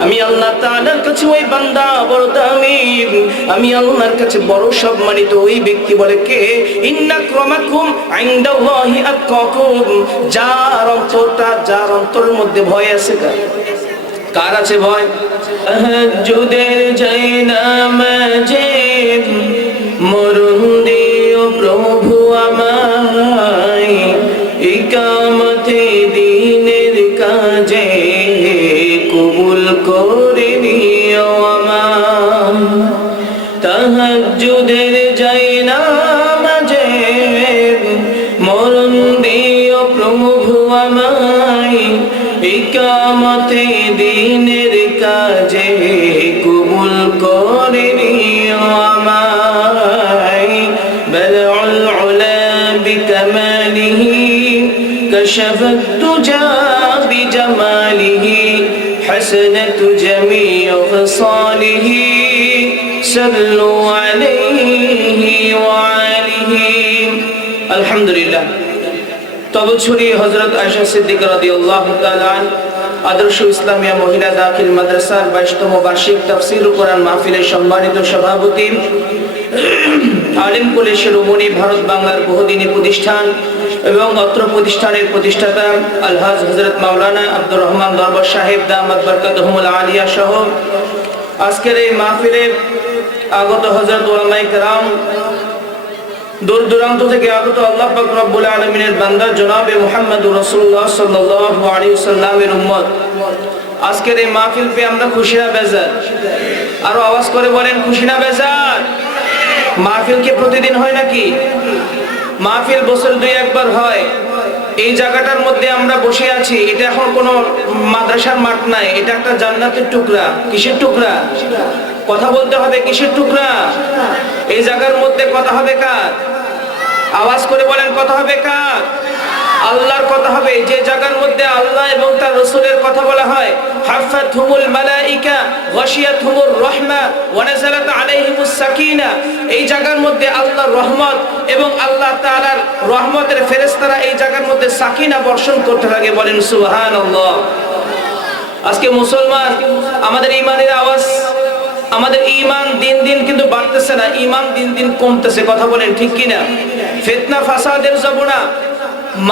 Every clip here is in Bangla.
আমি আল্লাহ তাআলার কাছে ওই বান্দা বড় দামি আমি আল্লাহর কাছে বড় সম্মানিত ওই ব্যক্তি বলে কে? ইন্না আতকাকুম। যার অন্তরটা, যার অন্তরের মধ্যে ভয় আছে কার? আছে ভয়? তাহাজ্জুদের যাইনা মাজিদ মরুন দিও প্রভু আমায়। ইকামতে كشف الدجى بجماله حسنة جميع خصاله صلوا عليه وعليه الحمد لله তবছরি হজরত আয়সা সিদ্দিক রাদিয়াল্লাহু তাআলা আন আদর্শ ইসলামিয়া মহিলা দাখিল মাদ্রাসার বাইশতম বার্ষিক তাফসির কোরআন মাহফিলের সম্মানিত সভাপতি। আলিম কলেজ শিরোমণি ভারত বাংলার বহুদিনী প্রতিষ্ঠান এবং অত্র প্রতিষ্ঠানের প্রতিষ্ঠাতা আলহাজ হজরত মাওলানা আব্দুর রহমান দরবার সাহেব দামাদ বরকাতহমুল আলিয়া সহ। আজকের এই মাহফিলে আগত হজরত ওলামাই কালাম দূর দূরান্ত থেকে আগত আল্লাহ পাক রব্বুল আলমিনের বান্দা জনাবে মুহাম্মদ রাসূলুল্লাহ সাল্লাল্লাহু আলাইহি সাল্লামের উম্মত। আজকের এই মাহফিল পেয়ে আমরা খুশি না বেজার? আরও আওয়াজ করে বলেন, খুশি না বেজার? মাহফিল কি প্রতিদিন হয় নাকি? মাহফিল বছর দুই একবার হয়। এই জায়গাটার মধ্যে আমরা বসে আছি, এটা এখন কোনো মাদ্রাসার মাঠ নাই, এটা একটা জান্নাতের টুকরা। কিসের টুকরা? কথা বলতে হবে কিসের টুকরা? এই জায়গার মধ্যে কথা হবে কার? আওয়াজ করে বলেন, কথা হবে কার? আল্লাহর কথা হবে। যে জায়গার মধ্যে আল্লাহ এবং তার রসুলের কথা বলা হয় হাফাতহুমুল মালাইকা গাশিয়াতহুমুর রাহমা, ওয়া নাযালাত আলাইহিমুস সাকিনা। এই জায়গার মধ্যে আল্লাহর রহমত এবং আল্লাহ তাআলার রহমতের ফেরেশতারা এই জায়গার মধ্যে সাকিনা বর্ষণ করতে লাগে বলেন, সুবহানাল্লাহ। আজকে মুসলমান, আমাদের ইমানের আওয়াজ আমাদের ইমান দিন দিন কিন্তু বাড়তেছে না ইমান দিন দিন কমতেছে, কথা বলেন ঠিক কিনা? ফেতনা ফাসাদের জবনা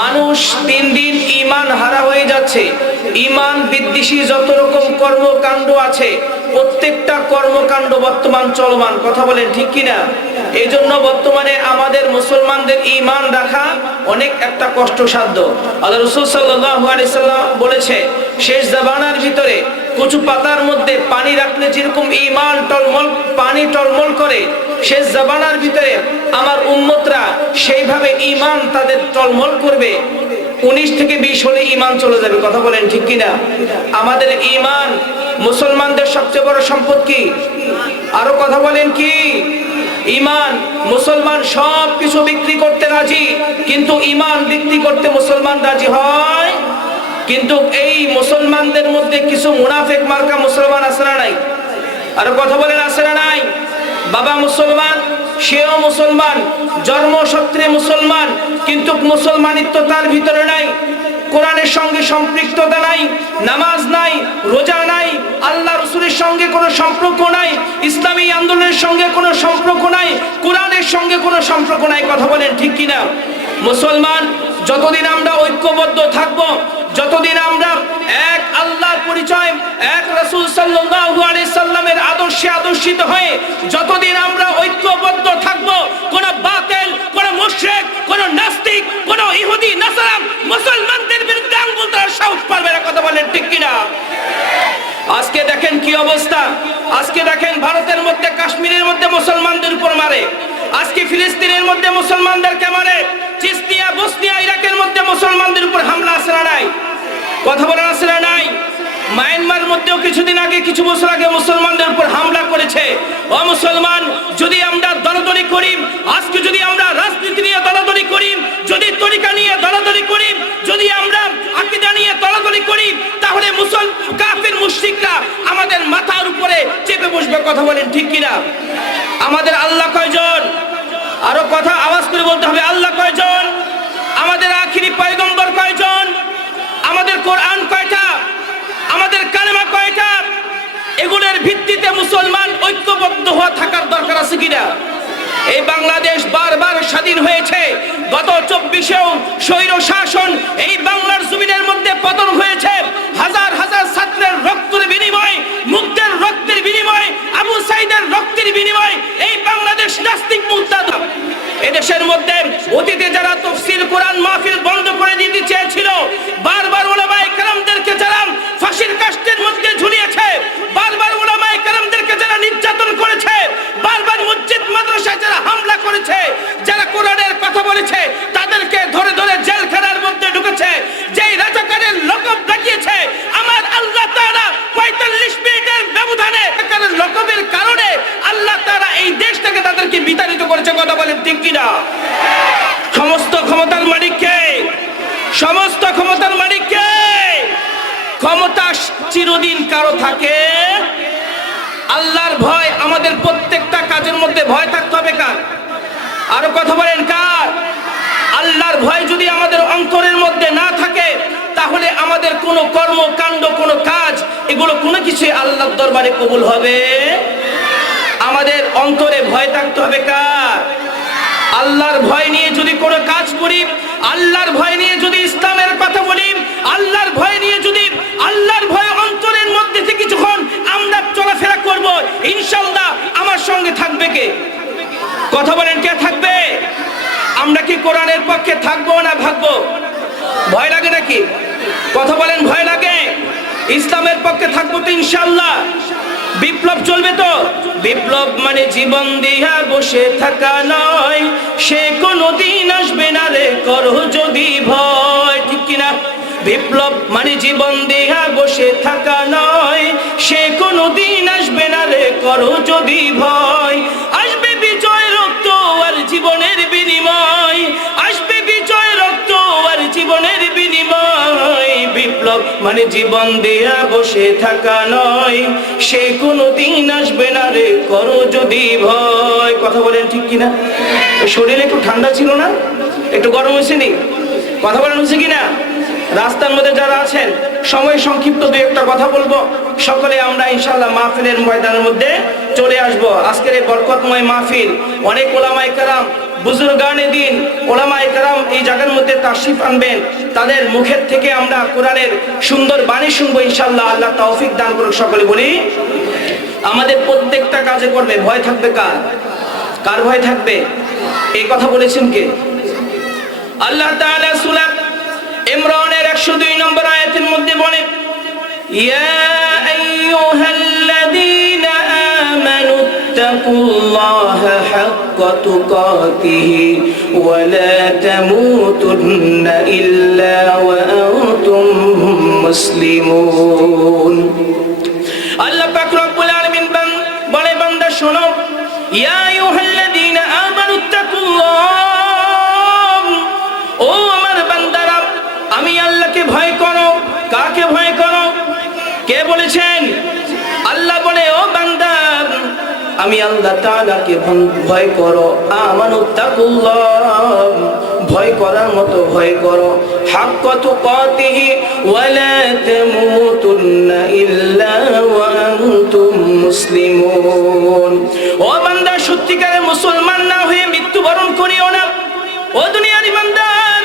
মানুষ দিন দিন ইমান হারা হয়ে যাচ্ছে। ইমান বিদ্বেষী যত রকম কর্মকাণ্ড আছে, প্রত্যেকটা কর্মকাণ্ড বর্তমান চলমান, কথা বলেন ঠিক কিনা? এই জন্য বর্তমানে আমাদের মুসলমানদের ইমান রাখা অনেক একটা কষ্টসাধ্য। আল্লাহ রসুল সাল্লাহ বলেছে, শেষ জাবানার ভিতরে কচু পাতার মধ্যে পানি রাখলে যেরকম ইমান টলমল, পানি টলমল করে শেষ জাবানার ভিতরে আমার উম্মতরা সেইভাবে ইমান তাদের টলমল করবে। উনিশ থেকে বিশ হলে ইমান চলে যাবে, কথা বলেন ঠিক কিনা? আমাদের ইমান মুসলমানদের সবচেয়ে বড় সম্পদ কি? আরও কথা বলেন কি? ইমান মুসলমান সব কিছু বিক্রি করতে রাজি, কিন্তু ইমান বিক্রি করতে মুসলমান রাজি হয় কিন্তু এই মুসলমানদের মধ্যে কিছু মুনাফেক মার্কা মুসলমান না নাই? আর কথা বলেন না নাই? বাবা মুসলমান, সেও মুসলমান, জন্মসত্রে মুসলমান, কিন্তু মুসলমানিত্ব তার ভিতরে নাই। কোরআনের সঙ্গে সম্পৃক্ততা নাই, নামাজ নাই, রোজা নাই, আল্লাহ রসুলের সঙ্গে কোনো সম্পর্ক নাই, ইসলামী আন্দোলনের সঙ্গে কোনো সম্পর্ক নাই, কোরআনের সঙ্গে কোনো সম্পর্ক নাই। কথা বলেন ঠিক কিনা? মুসলমান, যতদিন আমরা ঐক্যবদ্ধ থাকব যতদিন আমরা এক আল্লাহর পরিচয়, এক রাসূল সাল্লাল্লাহু আলাইহি সাল্লামের আদর্শে আদর্শিত হয়ে যতদিন আমরা ঐক্যবদ্ধ থাকব, কোন বাতিল, কোন মুশরিক, কোন নাস্তিক, কোন ইহুদি, নাসারাম, মুসলমানদের বিরুদ্ধে আঙ্গুল তোলার সাহস পারবে না, কথা বলেন ঠিক কিনা? আজকে দেখেন কি অবস্থা? আজকে দেখেন ভারতের মধ্যে, কাশ্মীরের মধ্যে মুসলমানদের উপর মারে। আজকে ফিলিস্তিনের মধ্যে মুসলমানদেরকে মারে চিস্তিয়া বসনিয়া ইরাকের মধ্যে মুসলমানদের উপর হামলা আসে না নাই কথা বলার আসে না নাই মায়ানমার মধ্যেও কিছুদিন আগে, কিছু বছর আগে মুসলমানদের উপর হামলা করেছে। ও মুসলমান, যদি আমরা দলাদলি করি, আজকে যদি আমরা রাজনীতি নিয়ে দলাদলি করি, যদি তরিকা নিয়ে দলাদলি করি, যদি আমরা আকিদা নিয়ে দলাদলি করি, তাহলে মুসল, কাফের মুশরিকরা আমাদের মাথার উপরে চেপে বসবে, কথা বলেন ঠিক কিনা? আমাদের আল্লাহ কয়জন? আরও কথা, আওয়াজ করে বলতে হবে, আল্লাহ কয়জন? আমাদের আখিরি পয়গম্বর কয়জন? আমাদের কোরআন কয়টা আমাদের কালেমা কয়টা? এগুলোর ভিত্তিতে মুসলমান ঐক্যবদ্ধ হওয়া থাকার দরকার আছে কিনা? এই বাংলাদেশ বারবার স্বাধীন হয়েছে। গত চব্বিশেও স্বৈর শাসন এই বাংলার জমিনের মধ্যে পতন হয়েছে। হাজার হাজার ছাত্রের রক্তের বিনিময়, মুক্তের রক্তের বিনিময়, আবু সাইদের রক্তের বিনিময় এই বাংলাদেশ নাস্তিক মুক্তা এদেশের মধ্যে অতীতে যারা তফসিল কোরআন মাহফিল বন্ধ করে দিতে চেয়েছিল, বারবার ওলামায়ে কেরামদেরকে যারা ফাঁসির কাষ্টের মধ্যে ঝুলিয়েছে, বারবার ওলামায়ে কেরামদেরকে যারা নির্যাতন করেছে, বারবার মসজিদ, মাদ্রাসায় যারা হামলা করেছে, যারা কোরআনের কথা বলেছে, তাদেরকে ধরে ধরে জেলখানার মধ্যে ঢুকেছে, যেই রাজাকারের লকব দেখিয়েছে আমার আল্লাহ তাআলা 45 মিনিটের ব্যবধানে রাজাকারের লকবের কারণে আল্লাহ তাআলা এই দেশটাকে তাদেরকে বিতাড়িত করেছে কথা বলেন ঠিক কিনা সমস্ত ক্ষমতার মালিককে সমস্ত ক্ষমতার মালিককে ক্ষমতা চিরদিন কারও থাকে আল্লাহর ভয় আমাদের প্রত্যেকটা কাজের মধ্যে ভয় থাকতে হবে কার আরও কথা বলেন কার? আল্লাহর ভয় যদি আমাদের অন্তরের মধ্যে না থাকে, তাহলে আমাদের কোনো কর্মকাণ্ড কোনো কাজ, এগুলো কোনো কিছু আল্লাহর দরবারে কবুল হবে? আমাদের অন্তরে ভয় থাকতে হবে কার? আল্লাহর ভয় নিয়ে যদি কোনো কাজ করি, আল্লাহর ভয় নিয়ে যদি ইসলামের কথা বলি, আল্লাহর ভয় নিয়ে যদি, আল্লাহর ভয় অন্তরের মধ্যে থেকে যখন আমরা চলাফেরা করব ইনশাল্লাহ আমার সঙ্গে থাকবে কে? কথা বলেন, কে থাকবে? আমরা কি কোরআনের পক্ষে থাকব না ভাগবো? ভয় লাগে নাকি? কথা বলেন, ভয় লাগে? ইসলামের পক্ষে থাকব তো ইনশাল্লাহ বিপ্লব চলবে তো? বিপ্লব মানে জীবন দিয়া বসে থাকা নয়। সে কোনো দিন আসবে না রে, করো যদি ভয়। ঠিক কিনা? বিপ্লব মানে জীবন দেহা বসে থাকা নয়। সে কোনো দিন আসবে না রে, করো যদি ভয়। মানে জীবন দেয়া বসে থাকা নয়। সে কোনো দিন আসবে না রে, করো যদি ভয়। কথা বলেন ঠিক কিনা? শরীর একটু ঠান্ডা ছিল না? একটু গরম হয়েছে নি? কথা বলেন হচ্ছে কিনা? রাস্তার মধ্যে যারা আছেন, সময় সংক্ষিপ্ত দু একটা কথা বলব। সকলে আমরা ইনশাল্লাহ মাহফিলের ময়দানের মধ্যে চলে আসব। আজকের এই বরকতময় মাহফিল, অনেক ওলামাই কালাম বুজুর্গানে দিন ওলামাই কালাম এই জায়গার মধ্যে তাশরিফ আনবেন। তাদের মুখের থেকে আমরা কোরআনের সুন্দর বাণী শুনব ইনশাল্লাহ আল্লাহ তৌফিক দান করুক সকলে বলি, আমাদের প্রত্যেকটা কাজে করবে ভয় থাকবে কার? কার ভয় থাকবে? এই কথা বলেছেন কে? আল্লাহ তাআলা সূরা ইমরানের 102 নম্বর আয়াতের মধ্যে বলে, ইয়া আইয়ুহাল্লাযীনা আমানু, তাকুল্লাহা হাক্কা ওয়া লা তামুতুন্না ইল্লা ওয়া আনতুম মুসলিমুন আল্লাহ পাক রব্বুল আলামিন বলে, বান্দা শোনো, ইয়া আমি আল্লাহ তাআলাকে ভয় করো। আমানুত্তাকুল্লাহ, ভয় করার মতো ভয় করো। হাক্কাত তুকাতিহি, ওয়ালা তামুতুন্না ইল্লা ওয়া আনতুম মুসলিমুন। ও বান্দা সত্যিকারে মুসলমান না হয়ে মৃত্যুবরণ করিও না। ও দুনিয়ার ইমানদার,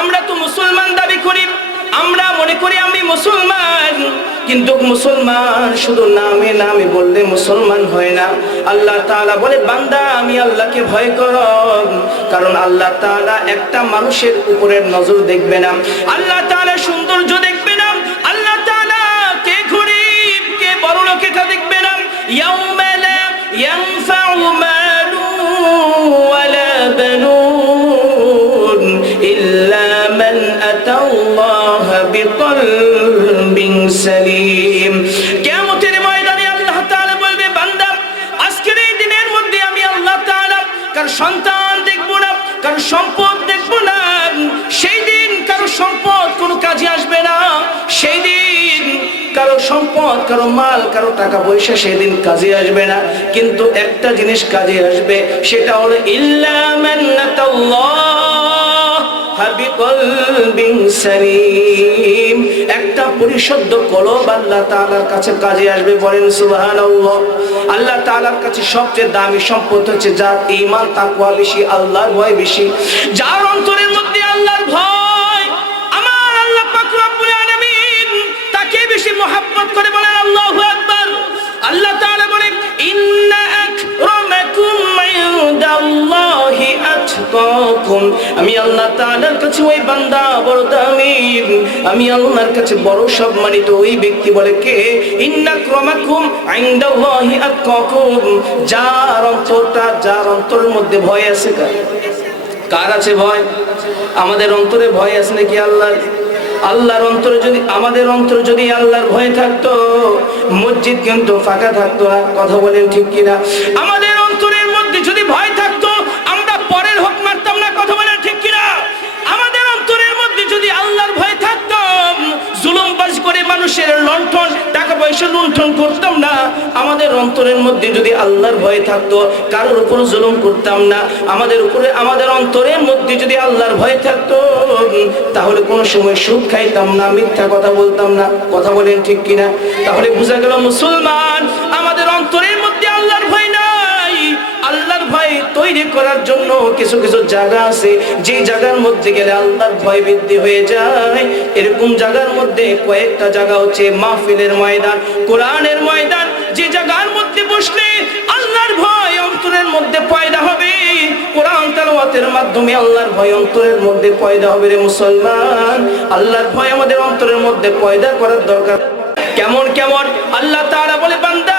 আমরা তো মুসলমান দাবি করি। আমরা মনে করি আমি মুসলমান, কিন্তু মুসলমান শুধু নামে নামে বললে মুসলমান হয় না। আল্লাহ তাআলা বলে, বান্দা, আমি আল্লাহকে ভয় কর, কারণ আল্লাহ তাআলা একটা মানুষের উপরের নজর দেখবে না। আল্লাহ তাআলা সৌন্দর্য দেখবে না। আল্লাহ তাআলা কে গরিব, কে বড় লোক দেখবে না। লা ইয়ানফাউ মালু ওয়ালা সালিম কিয়ামতের ময়দানে আল্লাহ তাআলা বলবে, বান্দা, আজকের এই দিনের মধ্যে আমি আল্লাহ তাআলা কার সন্তান দেখব না, কার সম্পদ দেখব না, সেই দিন কারও সম্পদ কোনো কাজে আসবে না, সেই দিন কারও সম্পদ, কারও মাল, কারও টাকা পয়সা সেদিন কাজে আসবে না, কিন্তু একটা জিনিস কাজে আসবে, সেটা হলো ইল্লা মান্নাতাল্লাহ বিকলবিন সালিম। পরিশুদ্ধ কলব আল্লাহ তাআলার কাছে কাজে আসবে, বলেন সুবহানাল্লাহ। আল্লাহ তাআলার কাছে সবচেয়ে দামি সম্পদ হচ্ছে যার ঈমান, তাকওয়া বেশি, আল্লাহর ভয় বেশি। যার অন্তরের আতকাকুম আমি আল্লাহ তাআলার কাছে ওই বান্দা বড় দামি আমি আল্লাহর কাছে বড় সম্মানিত ওই ব্যক্তি বলে কে? যার যার মধ্যে ভয় আছে কার আছে ভয়? আমাদের অন্তরে ভয় আছে নাকি আল্লাহর? আল্লাহর অন্তরে যদি, আমাদের অন্তরে যদি আল্লাহর ভয় থাকতো, মসজিদ কিন্তু ফাঁকা থাকতো না। কথা বলেন ঠিক কিনা? আমাদের মানুষের লণ্ঠন, টাকা পয়সা লুণ্ঠন করতাম না। আমাদের অন্তরের মধ্যে যদি আল্লাহর ভয় থাকতো, কারোর উপর জুলুম করতাম না। আমাদের উপরে, আমাদের অন্তরের মধ্যে যদি আল্লাহর ভয় থাকতো, তাহলে কোনো সময় সুদ খাইতাম না, মিথ্যা কথা বলতাম না। কথা বলেন ঠিক কিনা? তাহলে বোঝা গেল মুসলমান, আমাদের অন্তরের মধ্যে আল্লাহর ভয় নাই। আল্লাহর ভয় তৈরি করার জন্য কিছু কিছু জায়গা আছে। যে জায়গার মধ্যে গেলে আল্লাহর ভয় বৃদ্ধি হয়ে যায়। এরকম জায়গার মধ্যে কয়েকটা জায়গা হচ্ছে মাহফিলের ময়দান, কোরআনের ময়দান। যে জায়গার মধ্যে বসলে আল্লাহর ভয় অন্তরের মধ্যে পয়দা হবে। কোরআন তেলাওয়াতের মাধ্যমে আল্লাহর ভয় অন্তরের মধ্যে পয়দা হবে রে মুসলমান। আল্লাহর ভয় আমাদের অন্তরের মধ্যে পয়দা করার দরকার। কেমন কেমন? আল্লাহ তাআলা বলে, বান্দা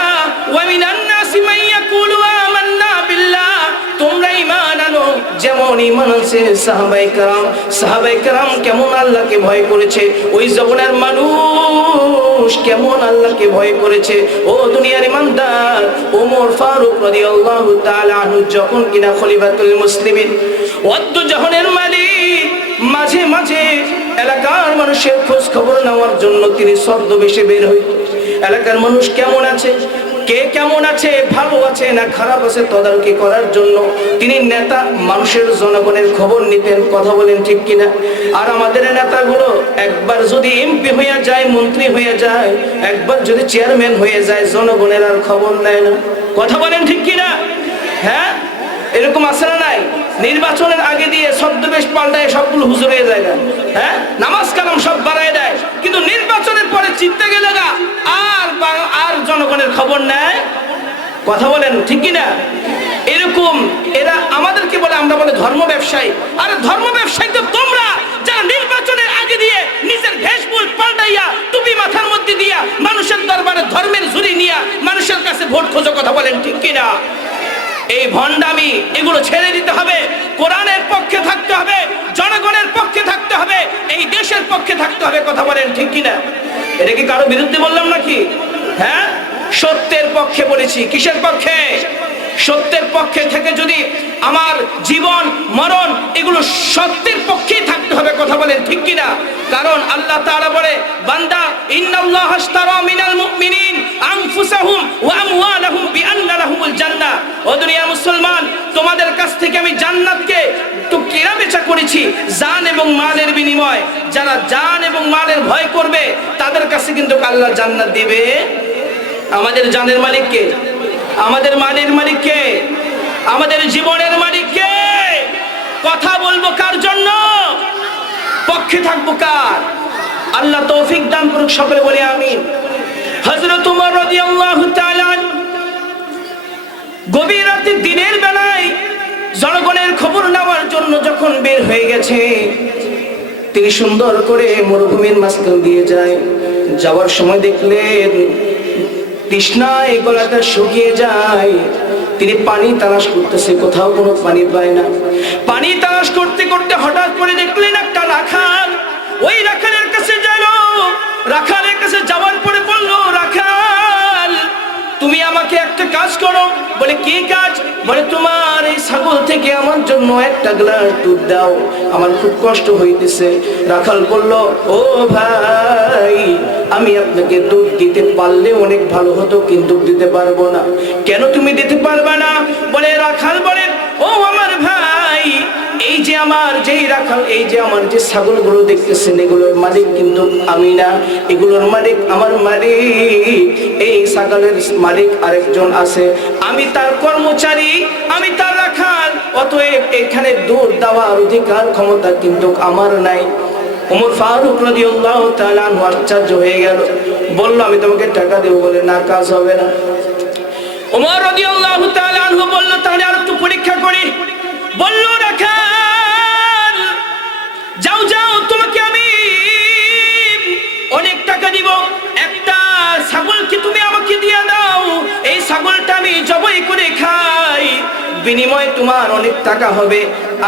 যেমন ইমান আছে সাহাবাই কারাম। সাহাবাই কারাম কেমন আল্লাহকে ভয় করেছে? ওই জবনের মানুষ কেমন আল্লাহকে ভয় করেছে? ও দুনিয়ার ইমানদার ওমর ফারুক রাদিয়াল্লাহু তাআলা আনহু যখন কিনা খলিবাতুল মুসলিমিন ওয়াদ্দু জাহানের মালিক মাঝে মাঝে এলাকার মানুষের খোঁজ খবর নেওয়ার জন্য তিনি ছদ্মবেশে বের হইত এলাকার মানুষ কেমন আছে? কে কেমন আছে, ভালো আছে না খারাপ আছে তদারকি করার জন্য তিনি নেতা, মানুষের জনগণের খবর নিতেন, কথা বলেন ঠিক কিনা? আর আমাদের নেতাগুলো একবার যদি এমপি হইয়া যায়, মন্ত্রী হয়ে যায়, একবার যদি চেয়ারম্যান হয়ে যায়, জনগণের আর খবর নেয় না। কথা বলেন ঠিক কিনা? হ্যাঁ? এরকম আছে না নাই? নির্বাচনের আগে দিয়ে ছদ্মবেশ পাল্টায় সবগুলো হুজুর হয়ে যায় না। হ্যাঁ? নামাজ কালাম সব বাড়ায় দেয়। কিন্তু নির্বাচনের পরে চিনতে গেলে না আর আর জনগণের খবর নেয়? কথা বলেন, ঠিক কি না এরকম এরা আমাদেরকে বলে, আমরা বলে ধর্ম ব্যবসায়ী। আর ধর্ম ব্যবসায়ী তো তোমরা, যারা নির্বাচনের আগে দিয়ে নিজের ভেষমূল পাল্টাইয়া টুপি মাথার মধ্যে দিয়া মানুষের দরবারে ধর্মের ঝুরি নিয়া মানুষের কাছে ভোট খোঁজো কথা বলেন ঠিক কিনা এই ভণ্ডামি, এগুলো ছেড়ে দিতে হবে। কোরআনের পক্ষে থাকতে হবে, জনগণের পক্ষে থাকতে হবে, এই দেশের পক্ষে থাকতে হবে, কথা বলেন ঠিক কিনা? এটা কি কারও বিরুদ্ধে বললাম নাকি? হ্যাঁ? সত্যের পক্ষে বলেছি। কিসের পক্ষে? সত্যের পক্ষে থেকে যদি আমার জীবন, মরণ, এগুলো সত্যের পক্ষেই থাকতে হবে, কথা বলেন ঠিক কিনা? কারণ আল্লাহ তাআলা বলে, বান্দা, ইন্নাল্লাহ মিনাল মুমিনিন। আনফুসাহুম ওয়া আমওয়ালাহুম বিআন্না লাহুমুল জান্নাহ। ও দুনিয়া মুসলমান, তোমাদের কাছ থেকে আমি জান্নাতকে তো কেনা বেচা করেছি, জান এবং মালের বিনিময়। যারা জান এবং মালের ভয় করবে, তাদের কাছে কিন্তু আল্লাহ জান্নাত দিবে। আমাদের জানের মালিক কে? আমাদের মালের মালিক কে? আমাদের জীবনের মালিক কে? কথা বলব কার জন্য? পক্ষে থাকব কার? আল্লাহ তৌফিক দান করুক সকলে বলে আমিন। হযরত উমর রাদিয়াল্লাহু তাআলা গভীর রাতে দিনের বেলায় জনগণের খবর নেওয়ার জন্য যখন বের হয়ে গেছে, তিনি সুন্দর করে মরুভূমির মাঝখান দিয়ে যায়। যাওয়ার সময় দেখলেন তৃষ্ণায় গলাটা শুকিয়ে যায়। তিনি পানি তালাশ করতেছে, কোথাও কোনো পানি পায় না। পানি তালাশ করতে করতে হঠাৎ করে দেখলেন একটা রাখাল ওই রাখালের কাছে গেল। রাখালের কাছে আমাকে একটা কাজ করো। বলে, কি কাজ? বলে, তোমার এই ছাগল থেকে আমার জন্য একটা গ্লাস দুধ দাও। আমার খুব কষ্ট হইতেছে। রাখাল বলল, ও ভাই, আমি আপনাকে দুধ দিতে পারলে অনেক ভালো হতো, কিন্তু দিতে পারব না। কেন তুমি দিতে পারবে না? বলে, রাখাল বলে, ও আমার ভাই এই যে আমার যেই রাখাল, এই যে আমার যে ছাগলগুলো দেখতেছেন, এগুলোর মালিক কিন্তু আমি না। এগুলোর মালিক আমার মালিক। এই ছাগলের মালিক আরেকজন আছে। আমি তার কর্মচারী, আমি তার রাখাল। অতএব এখানে দূর দেওয়ার অধিকার, ক্ষমতা কিন্তু আমার নাই। ওমর ফারুক রাদিয়াল্লাহু তাআলা আশ্চর্য হয়ে গেল। বলল, আমি তোমাকে টাকা দেবো বলে না, কাজ হবে না। ওমর রাদিয়াল্লাহু তাআলা বলল, তাহলে আর একটু পরীক্ষা করি। বলল, রাখাল যাও যাও, তোমাকে আমি অনেক টাকা দিব। একটা ছাগল কি তুমি আমাকে দিয়ে দাও? এই ছাগলটা আমি জবাই করে খাই। বিনিময়ে তোমার অনেক টাকা হবে,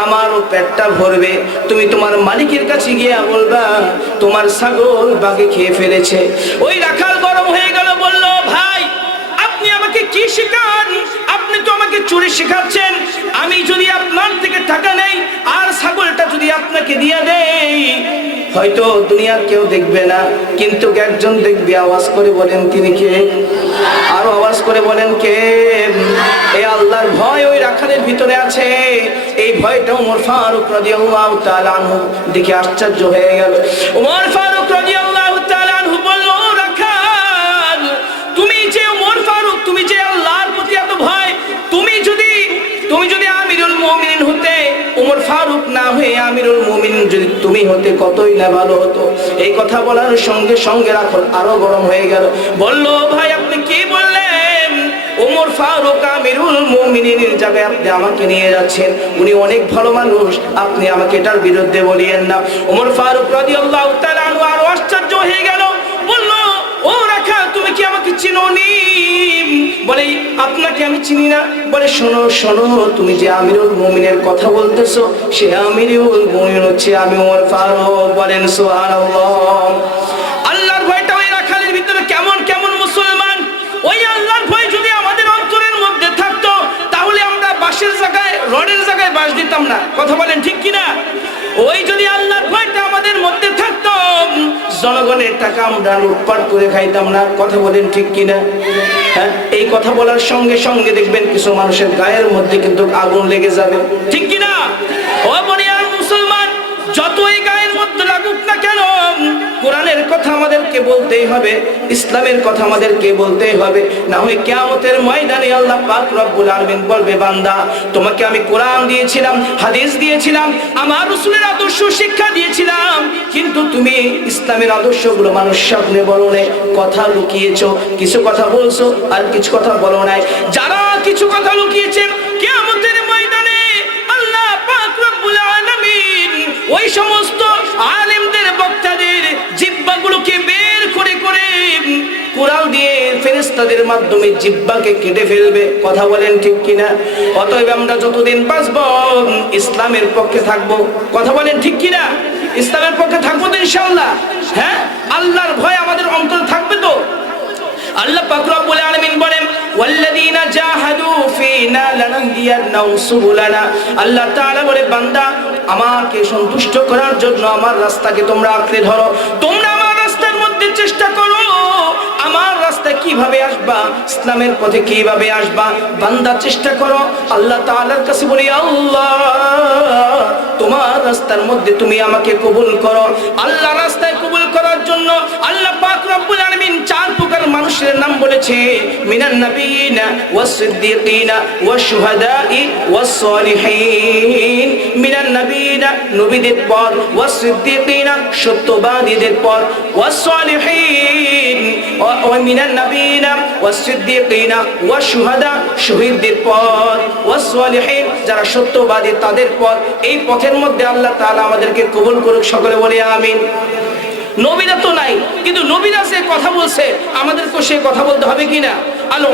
আমারও পেটটা ভরবে। তুমি তোমার মালিকের কাছে গিয়া বলবা, তোমার ছাগল বাগে খেয়ে ফেলেছে। ওই রাখাল গরম হয়ে গেল, বলল, ভাই কি আপনি তো আমাকে চুরি শেখাচ্ছেন। আমি যদি আপনার থেকে টাকা নেই, আর ছাগলটা যদি আপনাকে দেই, হয়তো দুনিয়ার কেউ দেখবে না। কিন্তু একজন দেখবে, আওয়াজ করে বলেন, তিনি কে? আরও আওয়াজ করে বলেন, কে? আল্লাহর ভয় ওই রাখালের ভিতরে আছে। এই ভয়টা উমর ফারুক রাদিয়াল্লাহু তাআলা আনহু দেখে আশ্চর্য হয়ে গেল। ওমর ফারুক রাদিয়াল্লাহু ফারুক না হয়ে আমিরুল মুমিনিন যদি তুমি হতে কতই না ভালো হতো? এই কথা বলার সঙ্গে সঙ্গে রাখল আরও গরম হয়ে গেল। বলল, ভাই, আপনি কি বললেন? ওমর ফারুক আমিরুল মুমিনিনের জায়গায় আপনি আমাকে নিয়ে যাচ্ছেন। উনি অনেক ভালো মানুষ। আপনি আমাকে এটার বিরুদ্ধে বলিয়েন না। ওমর ফারুক রাদিয়াল্লাহু তাআলা আরও আশ্চর্য হয়ে গেল। বলল রাখা তুমি কি আমাকে চিনোনি বলে, আপনাকে আমি চিনি না। বলে, শোনো শোনো, তুমি যে আমিরুল মুমিনের কথা বলতেছো, সে আমিরুল মুমিন হচ্ছে আমি ওমর ফারুক। বলেন, সুবহানাল্লাহ। আল্লাহর ভয়টা ওই রাখালের ভিতরে কেমন কেমন মুসলমান? ওই আল্লাহর ভয় যদি আমাদের অন্তরের মধ্যে থাকতো, তাহলে আমরা বাঁশের জায়গায়, রডের জায়গায় বাঁশ দিতাম না। কথা বলেন ঠিক কিনা? জনগণের টাকা আমরা লুটপাট করে খাইতাম না। কথা বলেন ঠিক কিনা? হ্যাঁ? এই কথা বলার সঙ্গে সঙ্গে দেখবেন কিছু মানুষের গায়ের মধ্যে কিন্তু আগুন লেগে যাবে। ঠিক কিনা? ও বনিয়ার মুসলমান, যতই গায়ের মধ্যে লাগুক না কেন, কোরআনের কথা আমাদেরকে বলতেই হবে, ইসলামের কথা আমাদেরকে বলতেই হবে। না হয় কেয়ামতের ময়দানে আল্লাহ পাক রব্বুল আলামিন বলবে, বান্দা, তোমাকে আমি কোরআন দিয়েছিলাম, হাদিস দিয়েছিলাম, আমার রাসূলের আদর্শ শিক্ষা কিন্তু তুমি ইসলামের আদর্শগুলো মানুষ সামনে বলো কথা লুকিয়েছ, কিছু কথা বলছো আর কিছু কথা বলো নাই। যারা কিছু কথা লুকিয়েছেন, কিয়ামতের ময়দানে আল্লাহ পাক রব্বুল আলামিন ওই সমস্ত আলেমদের, বক্তাদের জিব্বাগুলোকে বের করে করে কোরআন দিয়ে ফেরেশতাদের মাধ্যমে জিব্বাকে কেটে ফেলবে। কথা বলেন ঠিক কিনা? অতএব আমরা যতদিন বাঁচব, ইসলামের পক্ষে থাকব। কথা বলেন ঠিক কিনা? ইসলামের পক্ষে থাকব তো ইনশাআল্লাহ। হ্যাঁ? আল্লাহর ভয় আমাদের অন্তরে থাকবে তো। আল্লাহ পাক রব্বুল আলামিন বলেন, ওয়াল্লাযীনা জাহাদু ফীনা লানাহদিয়ান্নাহুম সুবুলানা। আল্লাহ তাআলা বলে, বান্দা, আমাকে সন্তুষ্ট করার জন্য আমার রাস্তাকে তোমরা আঁকড়ে ধরো। তোমরা আমার রাস্তার মধ্যে চেষ্টা করো। আমার কীভাবে আসবা? ইসলামের পথে কীভাবে আসবা? বান্দা চেষ্টা করো। আল্লাহ তাআলার কাছে বলি, আল্লাহ, তোমার রাস্তার মধ্যে তুমি আমাকে কবুল করো। আল্লাহ রাস্তায় কবুল করার জন্য আল্লাহ পাক রব্বুল আলামিন চার প্রকার মানুষের নাম বলেছে। মিনান নাবিয়িনা ওয়াস সিদ্দিকিনা ওয়াস শুহাদাই ওয়াস সলিহিন মিনান নাবিয়িনা নবীদের পর ওয়াস সিদ্দিকিনা সত্যবাদীদের পর ওয়াস সলিহিন ও মিনান والصديقين والشهداء শহীদদের পথ। ওয়াস সলিহিন, যারা সত্যবাদী, তাদের পথ। এই পথের মধ্যে আল্লাহ তাআলা আমাদেরকে কবুল করুক, সকলে বলে আমিন। নবীরা তো নাই, কিন্তু নবীরা সে কথা বলছে, আমাদেরকেও সে কথা বলতে হবে কিনা? আল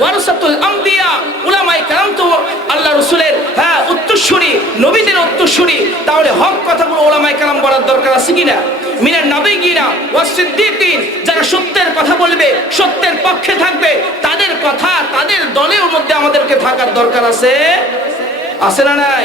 ওয়ারাসাতুল আমবিয়া, উলামায়ে কেরাম তো আল্লাহ রাসূলের হ্যাঁ উত্তরসূরি, নবীদের উত্তরসূরি। তাহলে হক কথাগুলো কেরাম বলার দরকার আছে কিনা? নাবিয়িনা ওয়াস সিদ্দিকিন, যারা সত্যের কথা বলবে, সত্যের পক্ষে থাকবে, তাদের কথা, তাদের দলের মধ্যে আমাদেরকে থাকার দরকার আছে? আছে না নাই?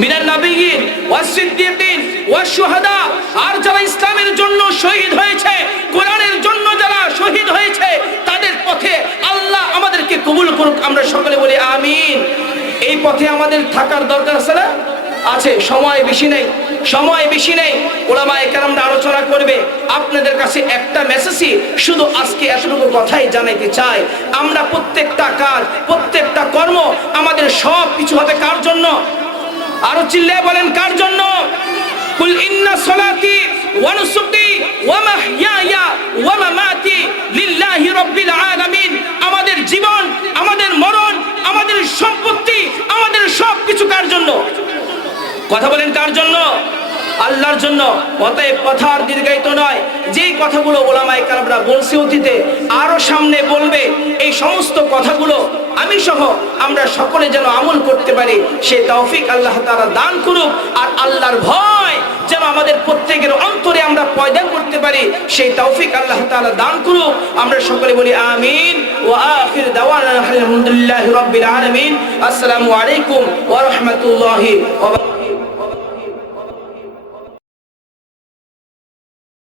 মিনান নাবিয়িন ওয়াস সিদ্দিকিন ওয়াস শুহাদা, আর যারা ইসলামের জন্য শহীদ হয়েছে, কোরআনের জন্য যারা শহীদ হয়েছে তাদের পথে আল্লাহ আমাদেরকে কবুল করুক, আমরা সকলে বলি আমিন। এই পথে আমাদের থাকার দরকার আছে না? আছে, সময় বেশি নেই, সময় বেশি নেই। ওলামা একরামরা আলোচনা করবে, আপনাদের কাছে একটা মেসেজই শুধু আজকে এতটুকু কথাই জানাইতে চাই। আমরা প্রত্যেকটা কাজ, প্রত্যেকটা কর্ম আমাদের সব কিছু হবে কার জন্য? আরও চিল্লায় বলেন, কার জন্য? কুল ইন্না সলাতি ওয়া নুসুকি ওয়া মাহইয়ায়া ওয়া মামাতি লিল্লাহি রাব্বিল আলামিন। আমাদের জীবন কথা বলেন কার জন্য? আল্লাহর জন্য। অতএব কথা আর দীর্ঘায়িত নয়। যেই কথাগুলো ওলামাই কারামরা বলছে অতীতে, আরও সামনে বলবে। এই সমস্ত কথাগুলো আমি সহ আমরা সকলে যেন আমল করতে পারি, সে তৌফিক আল্লাহ তারা দান করুক। আর আল্লাহর ভয় যেন আমাদের প্রত্যেকের অন্তরে আমরা পয়দা করতে পারি, সেই তৌফিক আল্লাহ তাআলা দান করুক। আমরা সকলে বলি আমিন। ওয়া আখির দাওয়ানা আলহামদুলিল্লাহি রাব্বিল আলামিন। আসসালামু আলাইকুম ওয়া রাহমাতুল্লাহি ওয়া